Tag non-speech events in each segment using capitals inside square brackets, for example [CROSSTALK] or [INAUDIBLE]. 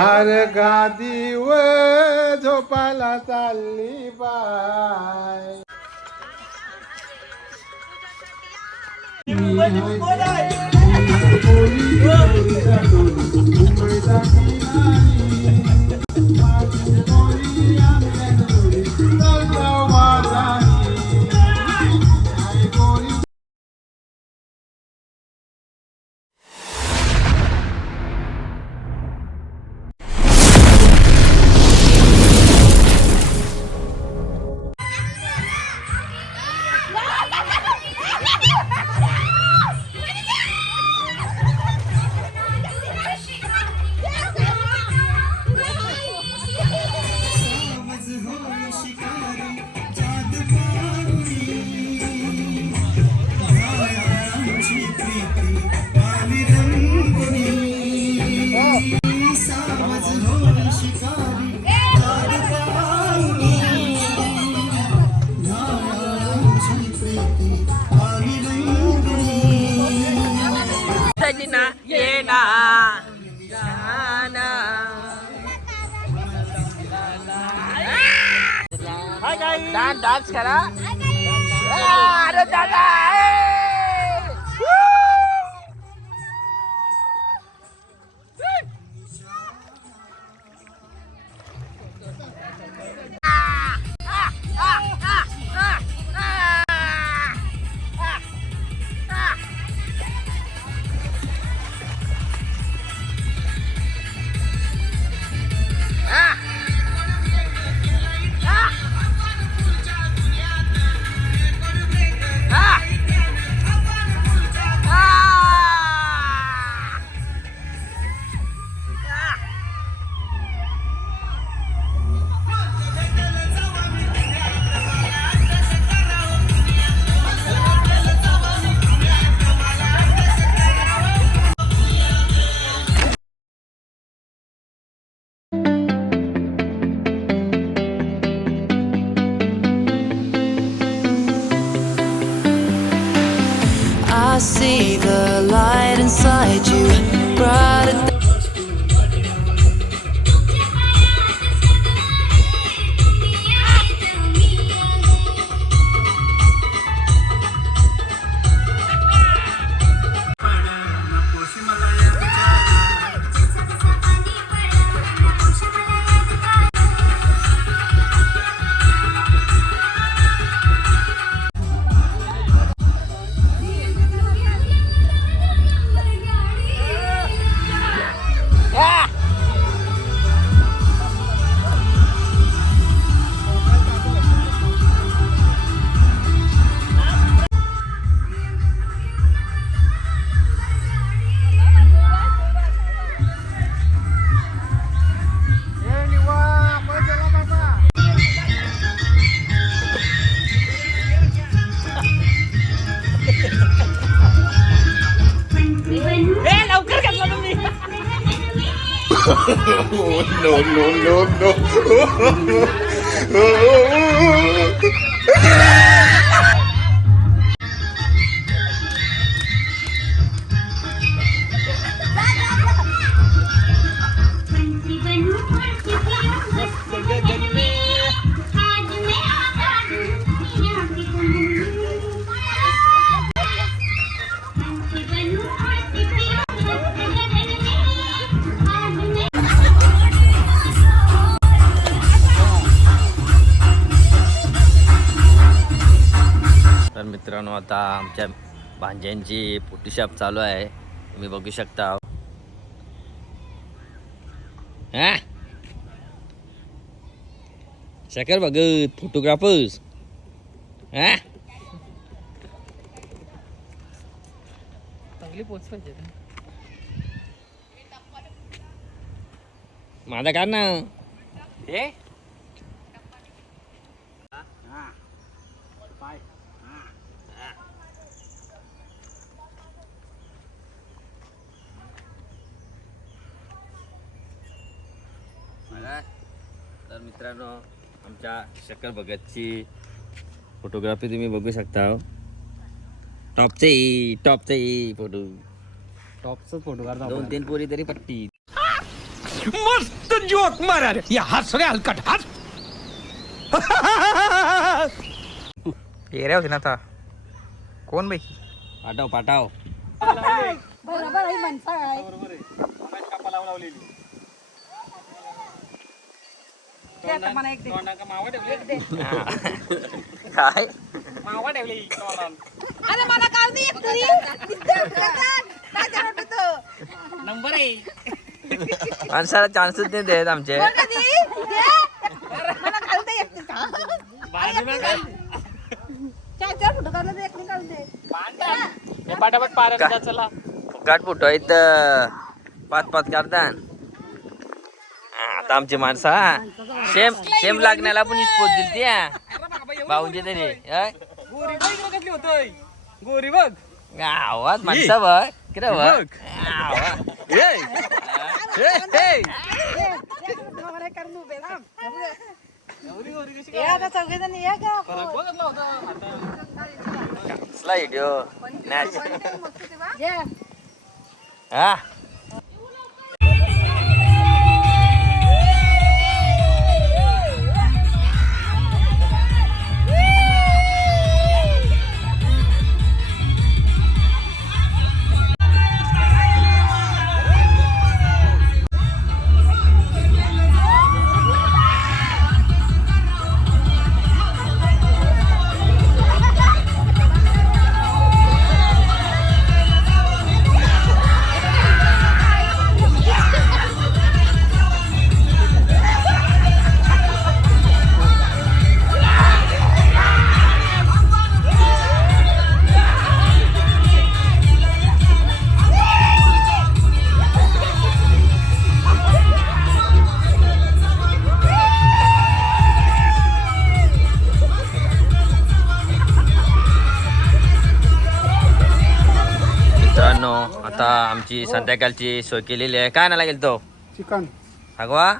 अरे गादी व झोपायला चालली bye. Dance dance no, no, no, no. [LAUGHS] आता आमच्या भांज्यांची फोटोशॉप चालू आहे तुम्ही बघू शकता हा शकर भगत फोटोग्राफर्स हा चांगली पोच पाहिजे माझा का ना ए तर मित्रांनो आमच्या शकर भगतची फोटोग्राफी तुम्ही बघू शकता. टॉपचे टॉपचे फोटो. टॉपचाच फोटो काढता दोन तीन पोरी तरी पट्टी. मस्त जोक मारा [LAUGHS] रे या हस रे हलकट. हस पेऱ्या होते ना आता. कोण बाई? पाठव पाठव. बरोबर आहे म्हणता आहे. दे आता मला एक दे. एक दे. काय? अरे मला काल दे एक तरी. राजा रडतो. नंबर आहे. माणसाला चान्सच नाही देत आमचे. कोण कधी? दे. मला काढून दे एक तरी. चार चार फोटो काढले तर एक नाही काढून दे. पटापट पारा चला. फुकाट फुटो इथं. पाच पाच करतात आता आमची माणसं हा. शेम शेम लागण्याला पण पोच दिली ती. भाऊंची तरी होतोय. गोरी बघ गावात माणसं बघ किती बघ. कसला व्हिडिओ. हा. आमची संध्याकाळची सोय केलेली आहे. काय नाही लागेल तो चिकन. अगवा.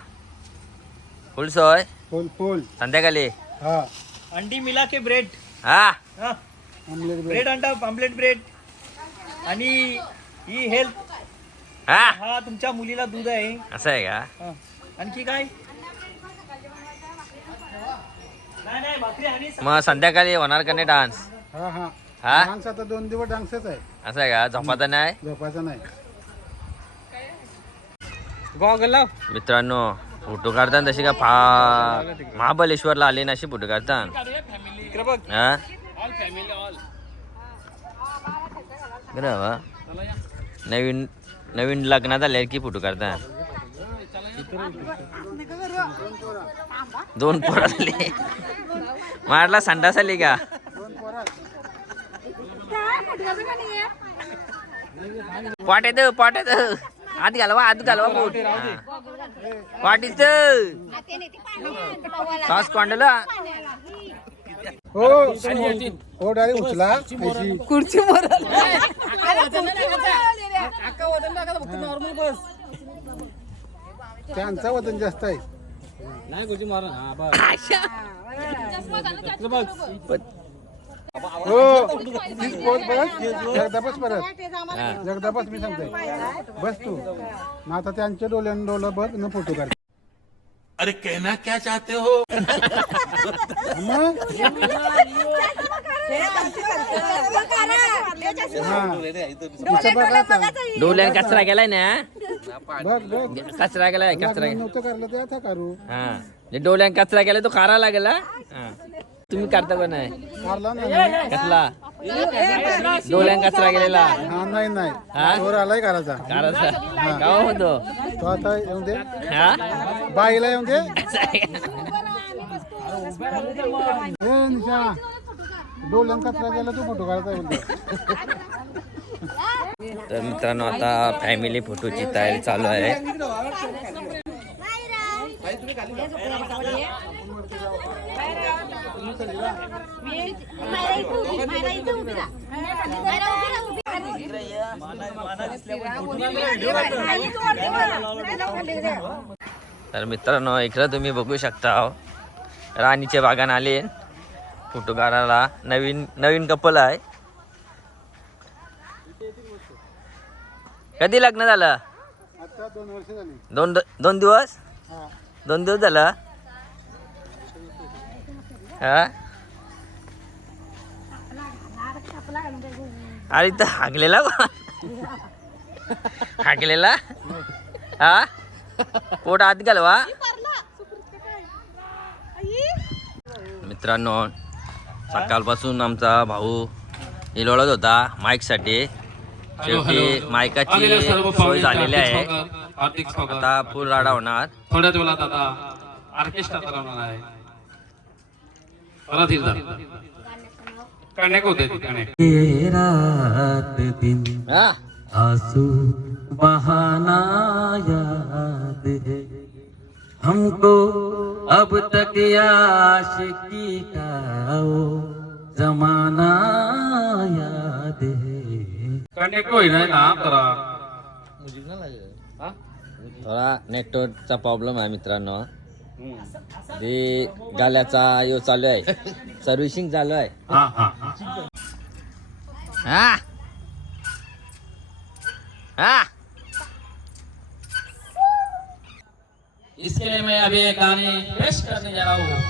फुल सोय? फुल फुल. संध्याकाळी? हा. अंडी मिला के ब्रेड. हा. ऑमलेट ब्रेड अंडा ऑमलेट ब्रेड आणि ही हेल्थ हा. हा तुमच्या मुलीला दूध आहे. असं आहे का? हा. आणखी काय? नाही नाही भाकरी आणि मग संध्याकाळी होणार का नाही डान्स? हा हा. हा? डान्स आता दोन दिवस डान्सच आहे. असं आहे का? झोपाचा नाही? झोपायचा नाही. गॉगल लाव. मित्रांनो फोटो काढताना तशी का फा महाबलेश्वरला आले ना अशी फोटो काढतात इकडे बघ. हा? ऑल फॅमिली ऑल बरं वा. नवीन नवीन लग्नात आले की फोटो काढतात दोन पोर आले. मारला संडास आली का? पाट येत आत घालवा आत घालवा पोट. पाटीच सॉस कोंडला. हो हो डायरेक्ट उचला. खुर्ची त्यांचा वजन जास्त आहे. हो तीच पोच बस. एकदा बस परत. बस मी सांगतोय. बस तू. मग आता त्यांच्या डोल्यानं डोलं बघ न फोटो काढ. अरे कहना क्या चाहते हो? हा. डोल्याने कचरा गेलाय ना? कचरा गेलाय कचरा लग्न नव्हतं करलं ते आता करू हा. जे डोल्याने कचरा गेलाय तो खारा लागला हा. तुम्ही करता का नाही? मारला नाही. कसला? डोल्याने कचरा गेलेला? हा नाही नाही. हा? चोर आलाय घराचा. काराचा गाव होतो? तो आता येऊन दे. हा? बाईला येऊन दे. ए निशा. डोल्यान कचरा गेला तू फोटो काढता येऊन दे तर मित्रांनो आता फॅमिली फोटोची तयारी चालू आहे. तर मित्रांनो इकडं तुम्ही बघू शकता राणीचे बागान आले. फोटो काढायला नवीन नवीन कपल आहे. कधी लग्न झालं? दोन दोन दिवस? हा. दोन दिवस झालं? हा अरे इथं हागलेला? हागलेला? हा? पोट आत घालवा. मित्रांनो सकाळपासून आमचा भाऊ इलोळत होता माईकसाठी. शेवटी मायकाची सोय झालेली आहे. आता फुल राडा होणार. थोड्याच वेळात आता ऑर्केस्ट्रा चालवणार आहे. होते रात दिन हा. आंसू बहाना याद है. हमको अब तक आशिकी का वो जमाना याद है। कनेक्ट होईना ना जरा थोडा नेटवर्कचा प्रॉब्लेम आहे मित्रांनो ते गाल्याचा यो चालू आहे. सर्व्हिसिंग चालू आहे. हा हा हा. हा. इसके लिए मैं अभी एक गाने पेश करने जा रहा हूँ।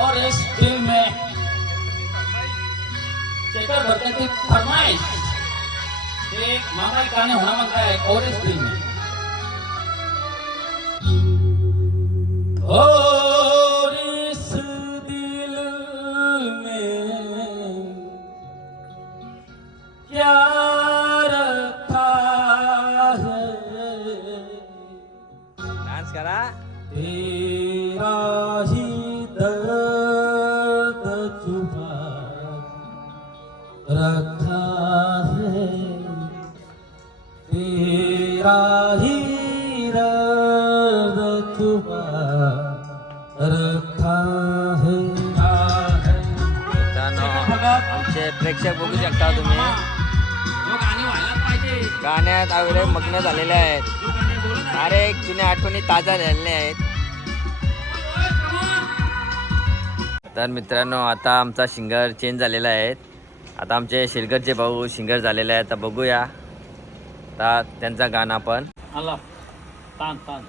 और इस फिल्म में शेखर की फरमाइश एक मामा गाने होना है और इस फिल्म में। और आमचे प्रेक्षक बघू शकता तुम्ही. गाण्यात वगैरे मग्न झालेले आहेत. अरे जुन्या आठवणी ताजा झालेल्या आहेत. तर मित्रांनो आता आमचा सिंगर चेंज झालेला आहे. आता आमचे शिरगरचे भाऊ सिंगर झालेले आहेत. आता बघूया. आता त्यांचा गाणं पण अल्लाह तान तान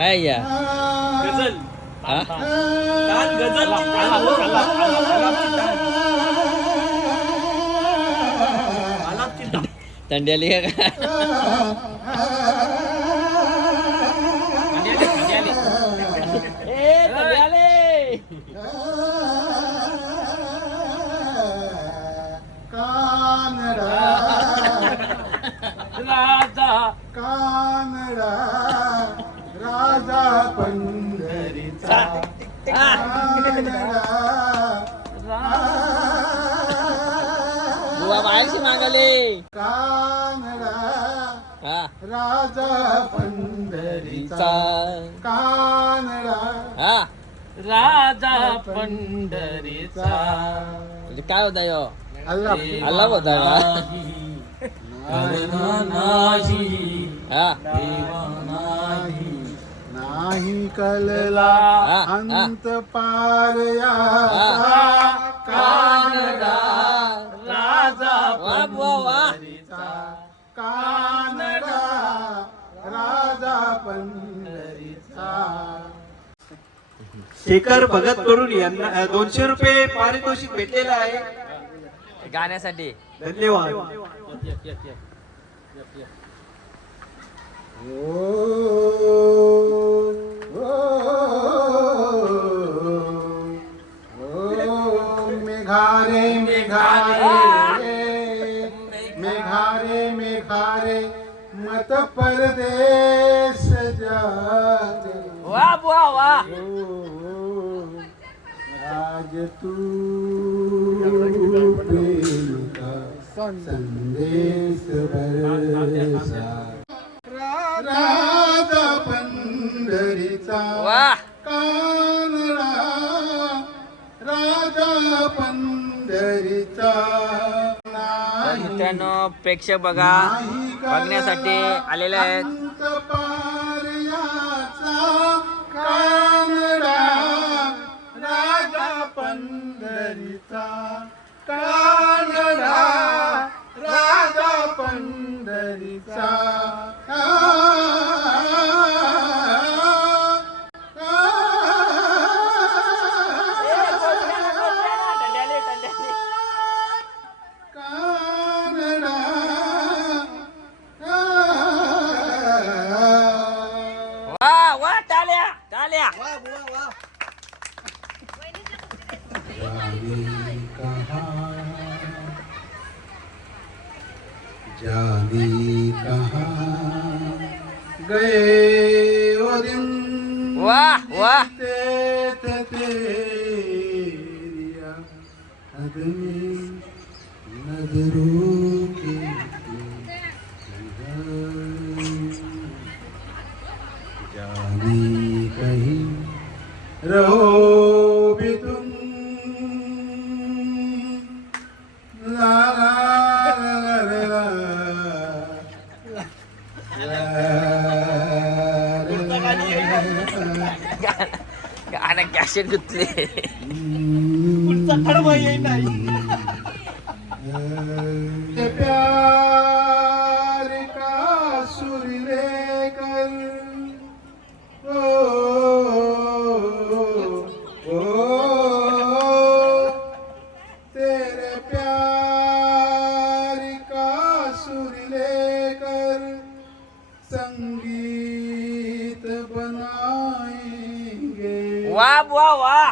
काय या गझल हा? तान गझल थंडी आली का काय ए, पंढरीचा बुवा बाहेरशी मागाले कानडा हा. राजा पंढरीचा कानडा हा. राजा पंढरीचा. म्हणजे काय होता यो अल्लाह. आला होता का नाही हा. नाही कलला. अंत पार. याचा कानडा राजा वा कानडा राजा पंढरीचा. शेखर भगत करून यांना दोनशे रुपये पारितोषिक भेटलेलं आहे. गाण्यासाठी. धन्यवाद. मेघारे मेघारे मेघारे मेघारे मत परदेश जाते आज तू संदेश बरसा। मित्रांनो प्रेक्षक बघा बघण्यासाठी आलेले आहेत. जाने कहाँ? गए वो दिन वा वा ते थे तेरी कॅसेट गुतले ये प्यार का सुर लेकर? ओ, ओ, तेरे प्यार का सुर लेकर संगीत बनाएंगे वा वा. वा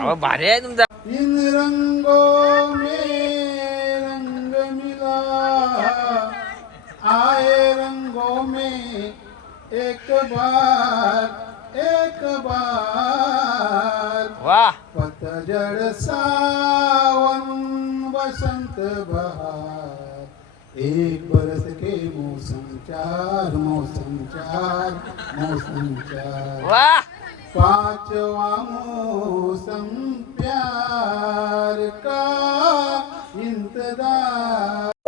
अहो, भारी आहे तुमचा. इन रंगों में रंग मिला. आए रंगों में एक बार एक बार. वा. जड सावन वसंत बहार. एक बरस के मौसम चार मौसम चार मौसम चार. पांचवा मौसम प्यार का इंतजार.